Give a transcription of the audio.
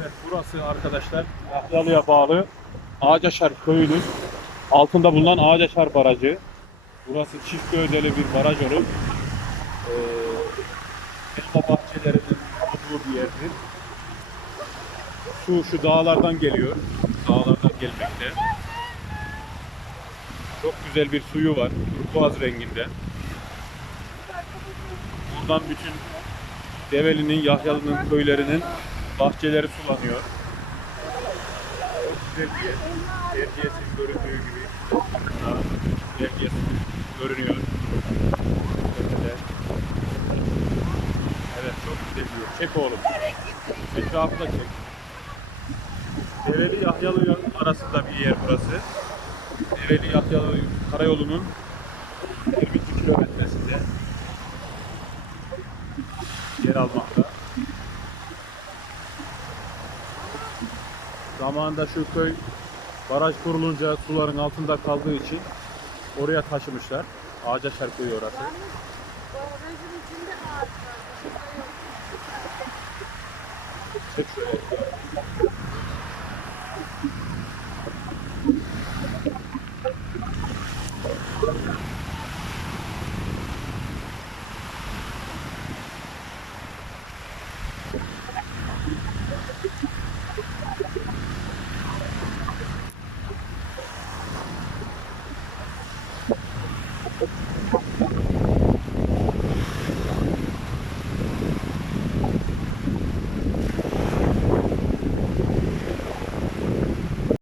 Evet burası arkadaşlar Yahyalı'ya bağlı Ağacaşar köyünün altında bulunan Ağacaşar Barajı. Burası çift gövdeli bir baraj olup eee elma bahçelerinin olduğu bir yerdir. Su şu dağlardan geliyor. Dağlardan gelmekte. Çok güzel bir suyu var. Turkuaz renginde. Buradan bütün Develi'nin, Yahyalı'nın köylerinin bahçeleri sulanıyor. Çok güzel bir yer. Erciyes'in göründüğü gibi. Erciyes görünüyor. Tepede. Evet çok güzel bir yer. Çek oğlum. Etrafı da çek. Develi Yahyalı arasında bir yer burası. Develi Yahyalı karayolunun 22 kilometresinde yer almakta. Zamanında şu köy baraj kurulunca suların altında kaldığı için oraya taşımışlar. Ağaca çarpıyor orası. Çek şöyle.